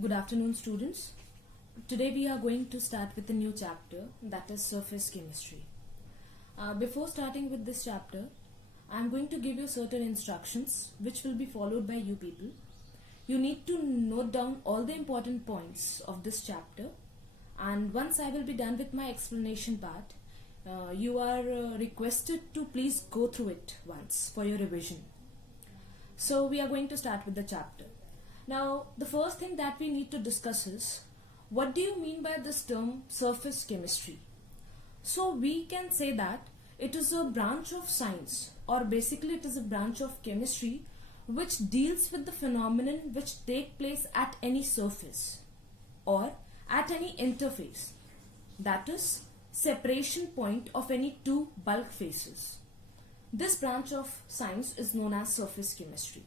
Good afternoon, students. Today we are going to start with a new chapter, that is surface chemistry. Before starting with this chapter, I am going to give you certain instructions which will be followed by you people. You need to note down all the important points of this chapter, and once I will be done with my explanation part, you are requested to please go through it once for your revision. So we are going to start with the chapter. Now, the first thing that we need to discuss is, what do you mean by this term surface chemistry? So we can say that it is a branch of science, or basically it is a branch of chemistry which deals with the phenomenon which take place at any surface or at any interface, that is separation point of any two bulk faces. This branch of science is known as surface chemistry.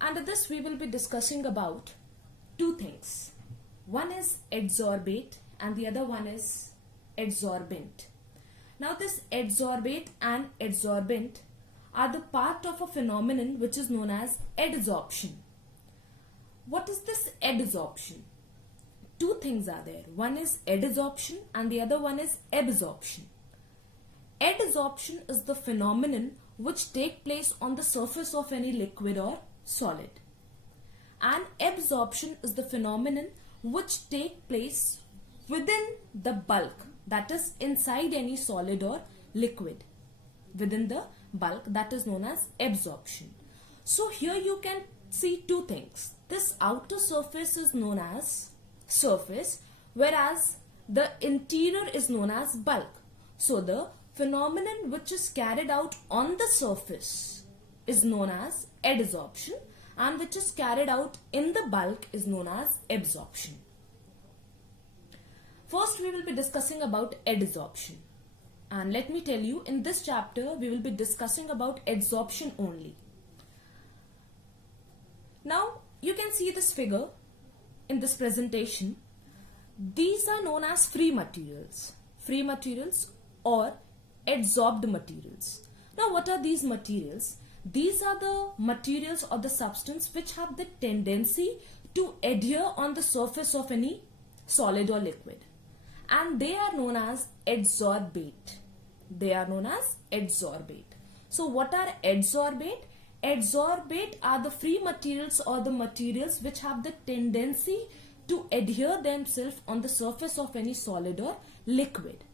Under this we will be discussing about two things. One is adsorbate and the other one is adsorbent. Now this adsorbate and adsorbent are the part of a phenomenon which is known as adsorption. What is this adsorption? Two things are there. One is adsorption and the other one is absorption. Adsorption is the phenomenon which take place on the surface of any liquid or solid, and absorption is the phenomenon which take place within the bulk, that is inside any solid or liquid. Within the bulk, that is known as absorption. So here you can see two things. This outer surface is known as surface, whereas the interior is known as bulk. So the phenomenon which is carried out on the surface is known as adsorption, and which is carried out in the bulk is known as absorption. First we will be discussing about adsorption, and let me tell you, in this chapter we will be discussing about adsorption only. Now you can see this figure in this presentation. These are known as free materials or adsorbed materials. Now what are these materials? These are the materials or the substance which have the tendency to adhere on the surface of any solid or liquid, and they are known as adsorbate. So what are adsorbate? Adsorbate are the free materials or the materials which have the tendency to adhere themselves on the surface of any solid or liquid.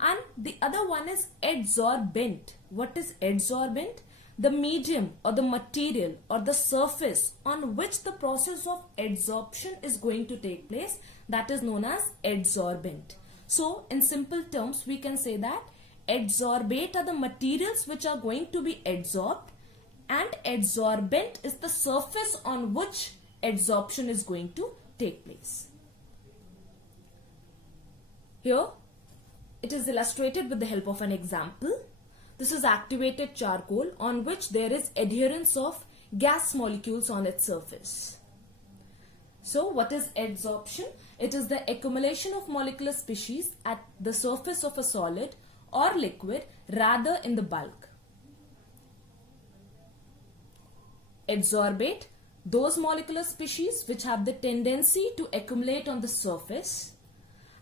And the other one is adsorbent. What is adsorbent? The medium or the material or the surface on which the process of adsorption is going to take place, that is known as adsorbent. So in simple terms we can say that adsorbate are the materials which are going to be adsorbed, and adsorbent is the surface on which adsorption is going to take place. Here it is illustrated with the help of an example. This is activated charcoal on which there is adherence of gas molecules on its surface. So what is adsorption? It is the accumulation of molecular species at the surface of a solid or liquid rather in the bulk. Adsorbate, those molecular species which have the tendency to accumulate on the surface,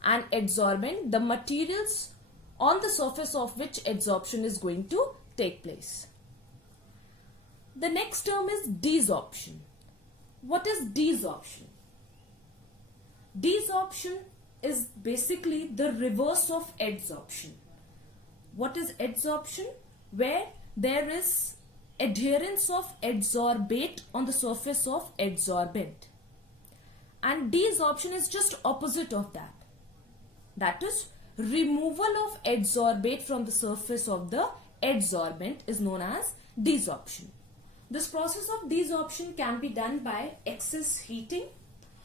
and adsorbent, the materials on the surface of which adsorption is going to take place. The next term is desorption. What is desorption? Desorption is basically the reverse of adsorption. What is adsorption? Where there is adherence of adsorbate on the surface of adsorbent. And desorption is just opposite of that. That is, removal of adsorbate from the surface of the adsorbent is known as desorption. This process of desorption can be done by excess heating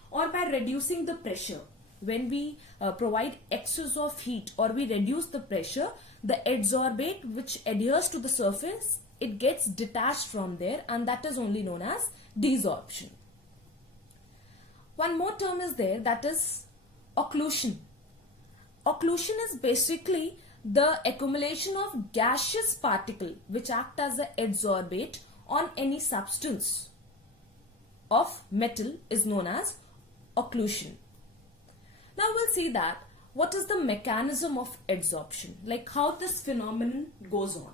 or by reducing the pressure. When we provide excess of heat or we reduce the pressure, the adsorbate which adheres to the surface, it gets detached from there, and that is only known as desorption. One more term is there, that is occlusion. Occlusion is basically the accumulation of gaseous particle which act as an adsorbate on any substance of metal is known as occlusion. Now we'll see that what is the mechanism of adsorption, like how this phenomenon goes on.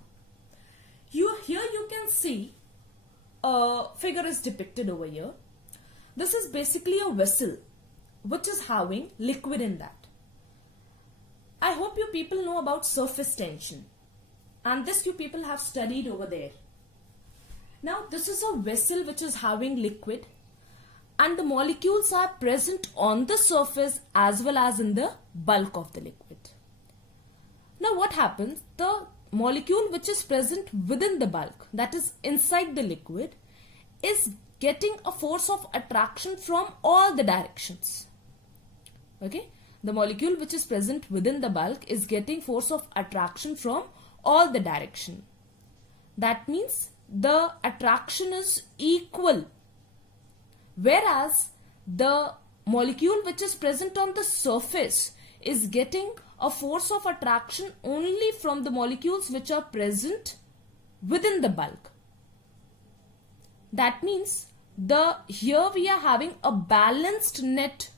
Here you can see a figure is depicted over here. This is basically a vessel which is having liquid in that. I hope you people know about surface tension, and this you people have studied over there. Now this is a vessel which is having liquid, and the molecules are present on the surface as well as in the bulk of the liquid. Now what happens? The molecule which is present within the bulk, that is inside the liquid, is getting a force of attraction from all the directions. Okay? The molecule which is present within the bulk is getting force of attraction from all the direction. That means the attraction is equal, whereas the molecule which is present on the surface is getting a force of attraction only from the molecules which are present within the bulk. That means here we are having a balanced net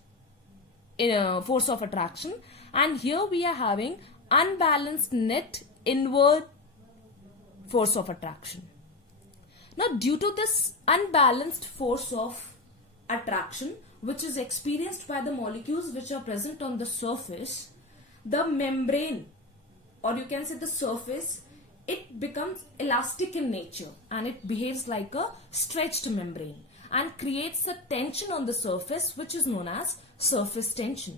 force of attraction, and here we are having unbalanced net inward force of attraction. Now due to this unbalanced force of attraction which is experienced by the molecules which are present on the surface, the membrane, or you can say the surface, it becomes elastic in nature and it behaves like a stretched membrane and creates a tension on the surface which is known as surface tension.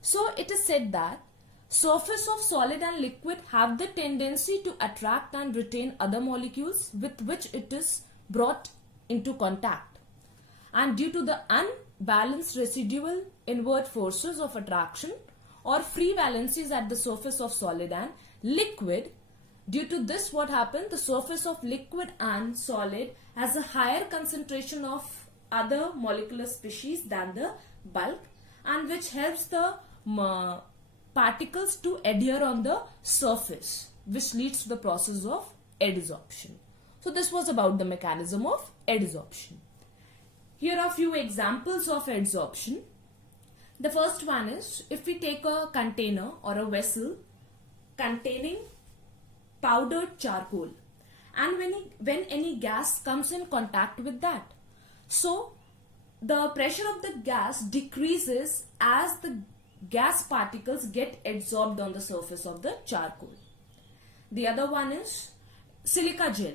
So it is said that surface of solid and liquid have the tendency to attract and retain other molecules with which it is brought into contact. And due to the unbalanced residual inward forces of attraction or free valencies at the surface of solid and liquid, due to this what happened, the surface of liquid and solid has a higher concentration of other molecular species than the bulk, and which helps the particles to adhere on the surface, which leads to the process of adsorption. So this was about the mechanism of adsorption. Here are a few examples of adsorption. The first one is, if we take a container or a vessel containing powdered charcoal, and when any gas comes in contact with that, so the pressure of the gas decreases as the gas particles get adsorbed on the surface of the charcoal. The other one is silica gel.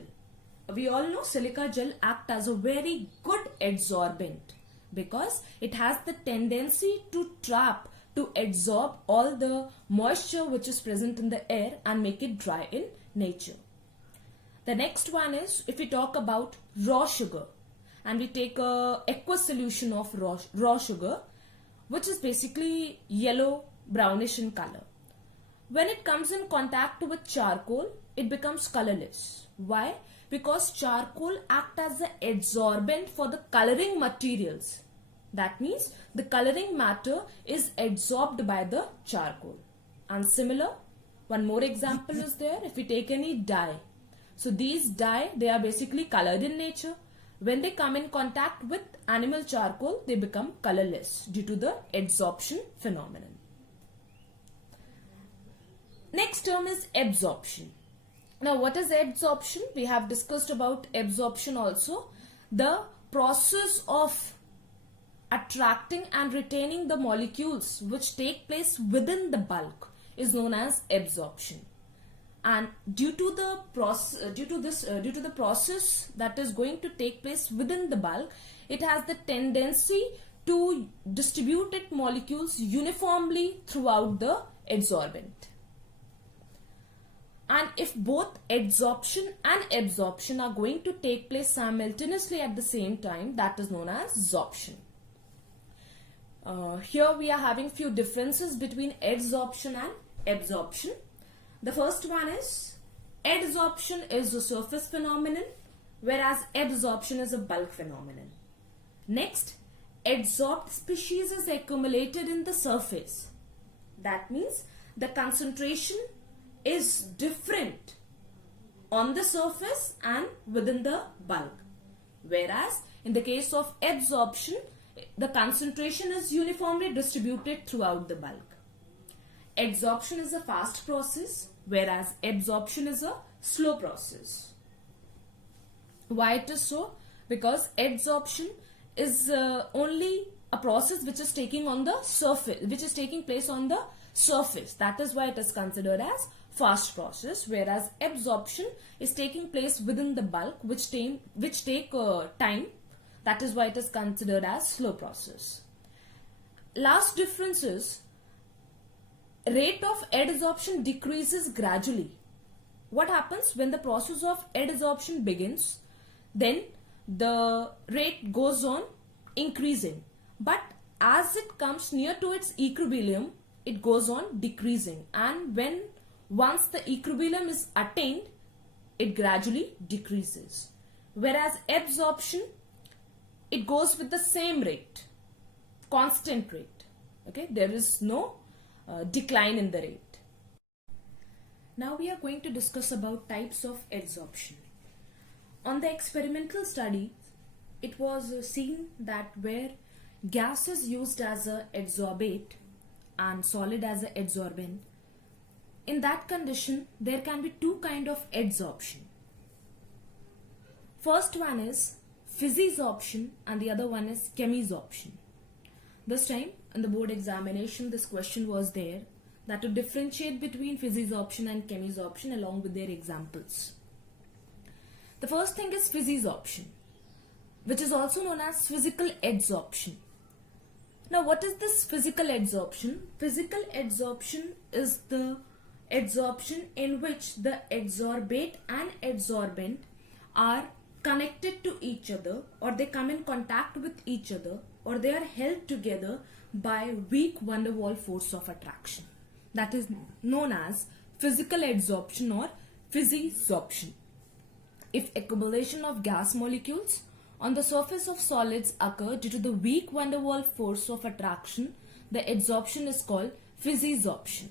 We all know silica gel acts as a very good adsorbent because it has the tendency to trap, to absorb all the moisture which is present in the air and make it dry in nature. The next one is, if we talk about raw sugar and we take a aqueous solution of raw sugar, which is basically yellow brownish in color. When it comes in contact with charcoal, it becomes colorless. Why? Because charcoal acts as the adsorbent for the coloring materials. That means the coloring matter is adsorbed by the charcoal. And similar, one more example is there. If we take any dye, so these dye, they are basically colored in nature. When they come in contact with animal charcoal, they become colorless due to the adsorption phenomenon. Next term is absorption. Now what is adsorption? We have discussed about absorption also. The process of attracting and retaining the molecules which take place within the bulk is known as absorption. And due to the process that is going to take place within the bulk, it has the tendency to distribute its molecules uniformly throughout the adsorbent. And if both adsorption and absorption are going to take place simultaneously at the same time, that is known as sorption. Here we are having few differences between adsorption and absorption. The first one is, adsorption is a surface phenomenon, whereas absorption is a bulk phenomenon. Next, adsorbed species is accumulated in the surface. That means the concentration is different on the surface and within the bulk. Whereas in the case of absorption, the concentration is uniformly distributed throughout the bulk. Adsorption is a fast process, whereas absorption is a slow process. Why it is so? Because adsorption is only a process which is taking on the surface, which is taking place on the surface. That is why it is considered as fast process, whereas absorption is taking place within the bulk, which take time. That is why it is considered as slow process. Last difference is rate of adsorption decreases gradually. What happens when the process of adsorption begins? Then the rate goes on increasing, but as it comes near to its equilibrium, it goes on decreasing, and once the equilibrium is attained, it gradually decreases. Whereas absorption, it goes with the same rate, constant rate. Okay, there is no decline in the rate. Now we are going to discuss about types of adsorption. On the experimental study, it was seen that where gas is used as a adsorbate and solid as a adsorbent, in that condition there can be two kind of adsorption. First one is physisorption and the other one is chemisorption. This time in the board examination this question was there, that to differentiate between physisorption and chemisorption along with their examples. The first thing is physisorption, which is also known as physical adsorption. Now what is this physical adsorption? Physical adsorption is the adsorption in which the adsorbate and adsorbent are connected to each other, or they come in contact with each other, or they are held together by weak van der Waals force of attraction. That is known as physical adsorption or physisorption. If accumulation of gas molecules on the surface of solids occur due to the weak van der Waals force of attraction, the adsorption is called physisorption.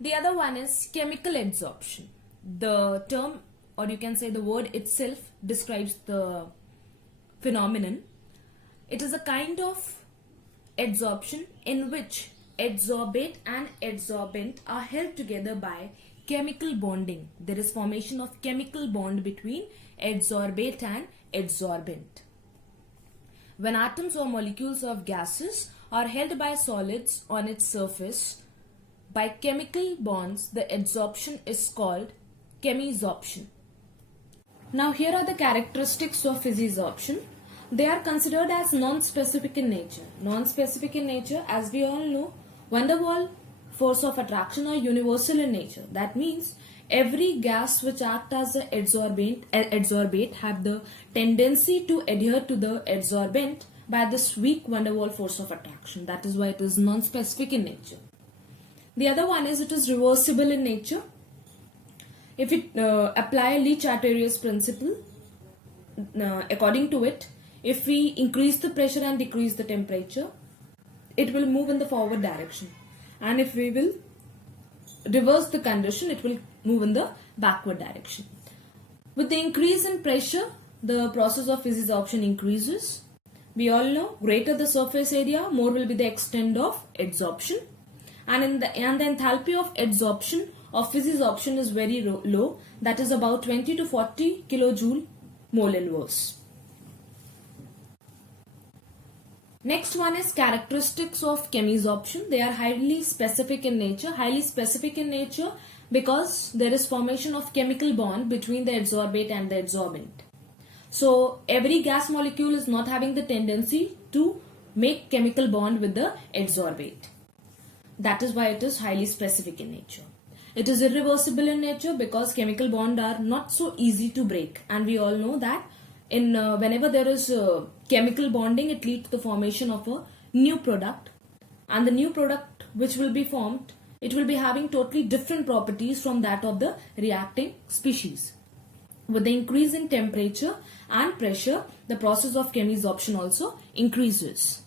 The other one is chemical adsorption. The term, or you can say the word itself, describes the phenomenon. It is a kind of adsorption in which adsorbate and adsorbent are held together by chemical bonding. There is formation of chemical bond between adsorbate and adsorbent. When atoms or molecules of gases are held by solids on its surface by chemical bonds, the adsorption is called chemisorption. Now here are the characteristics of physisorption. They are considered as non-specific in nature. Non-specific in nature, as we all know, van der Waals force of attraction are universal in nature. That means every gas which acts as an adsorbate have the tendency to adhere to the adsorbent by this weak van der Waals force of attraction. That is why it is non-specific in nature. The other one is it is reversible in nature. If it apply Le-Chatelier principle, according to it, if we increase the pressure and decrease the temperature, it will move in the forward direction. And if we will reverse the condition, it will move in the backward direction. With the increase in pressure, the process of physisorption increases. We all know, greater the surface area, more will be the extent of adsorption. And the enthalpy of adsorption of physisorption is very low, that is about 20 to 40 kilojoule mole inverse. Next one is characteristics of chemisorption. They are highly specific in nature. Highly specific in nature because there is formation of chemical bond between the adsorbate and the adsorbent. So every gas molecule is not having the tendency to make chemical bond with the adsorbate. That is why it is highly specific in nature. It is irreversible in nature because chemical bonds are not so easy to break, and we all know that in whenever there is chemical bonding, it leads to the formation of a new product, and the new product which will be formed, it will be having totally different properties from that of the reacting species. With the increase in temperature and pressure, the process of chemisorption also increases.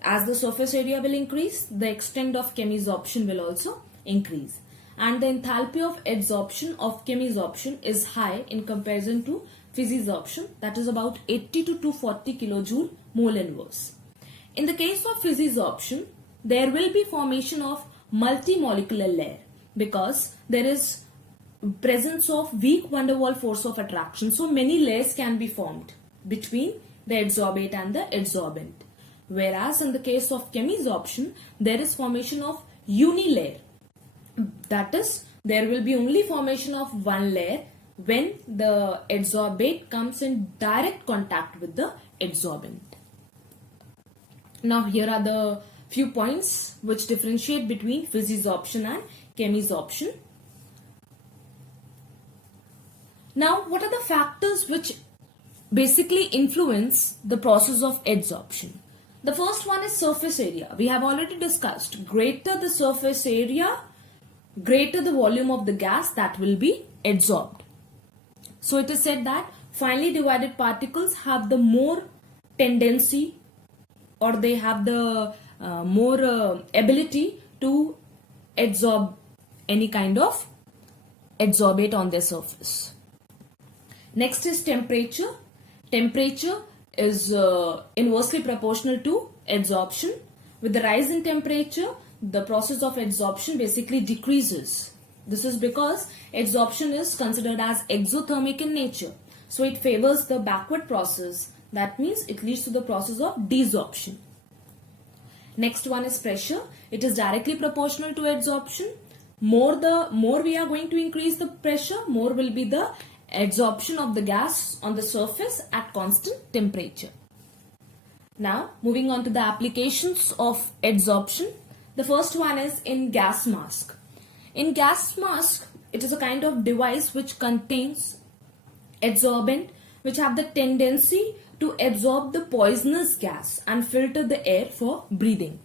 As the surface area will increase, the extent of chemisorption will also increase. And the enthalpy of adsorption of chemisorption is high in comparison to physisorption, that is about 80 to 240 kilojoule mole inverse. In the case of physisorption, there will be formation of multimolecular layer because there is presence of weak van der Waals force of attraction. So many layers can be formed between the adsorbate and the adsorbent. Whereas in the case of chemisorption, there is formation of unilayer. That is, there will be only formation of one layer when the adsorbate comes in direct contact with the adsorbent. Now here are the few points which differentiate between physisorption and chemisorption. Now, what are the factors which basically influence the process of adsorption? The first one is surface area. We have already discussed, greater the surface area, greater the volume of the gas that will be adsorbed. So it is said that finely divided particles have the more tendency, or they have the more ability to adsorb any kind of adsorbate on their surface. Next is temperature. Temperature is inversely proportional to adsorption. With the rise in temperature, the process of adsorption basically decreases. This is because adsorption is considered as exothermic in nature. So it favors the backward process. That means it leads to the process of desorption. Next one is pressure. It is directly proportional to adsorption. More we are going to increase the pressure, more will be the adsorption of the gas on the surface at constant temperature. Now, moving on to the applications of adsorption. The first one is in gas mask. In gas mask, it is a kind of device which contains adsorbent which have the tendency to absorb the poisonous gas and filter the air for breathing.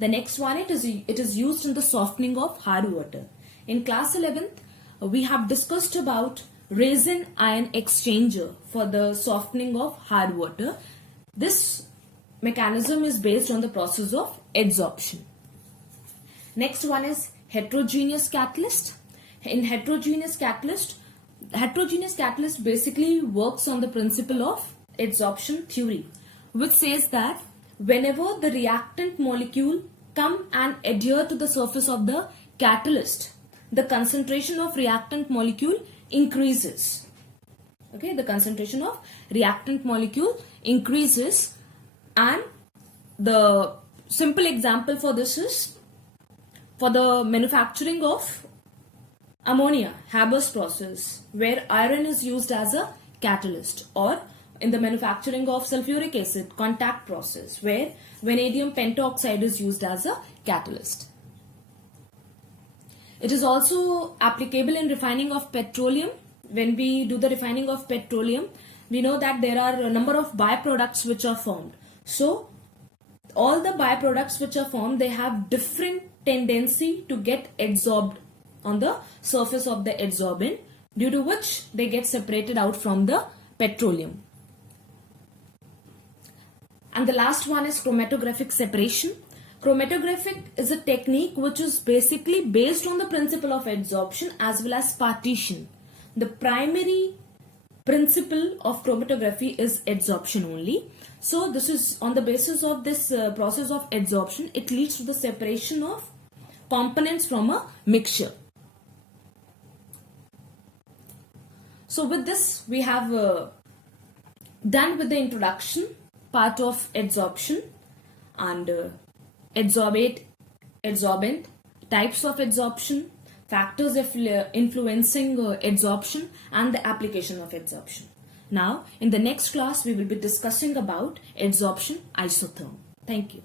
The next one, it is used in the softening of hard water. In class 11th, we have discussed about resin ion exchanger for the softening of hard water. This mechanism is based on the process of adsorption. Next one is heterogeneous catalyst. In heterogeneous catalyst basically works on the principle of adsorption theory, which says that whenever the reactant molecule come and adhere to the surface of the catalyst, the concentration of reactant molecule increases. Okay, the concentration of reactant molecule increases, and the simple example for this is for the manufacturing of ammonia, Haber's process, where iron is used as a catalyst, or in the manufacturing of sulfuric acid, contact process, where vanadium pentoxide is used as a catalyst. It is also applicable in refining of petroleum. When we do the refining of petroleum, we know that there are a number of byproducts which are formed. So, all the byproducts which are formed, they have different tendency to get adsorbed on the surface of the adsorbent, due to which they get separated out from the petroleum. And the last one is chromatographic separation. Chromatographic is a technique which is basically based on the principle of adsorption as well as partition. The primary principle of chromatography is adsorption only. So this is on the basis of this process of adsorption, it leads to the separation of components from a mixture. So with this, we have done with the introduction part of adsorption and adsorbate, adsorbent, types of adsorption, factors influencing adsorption, and the application of adsorption. Now, in the next class, we will be discussing about adsorption isotherm. Thank you.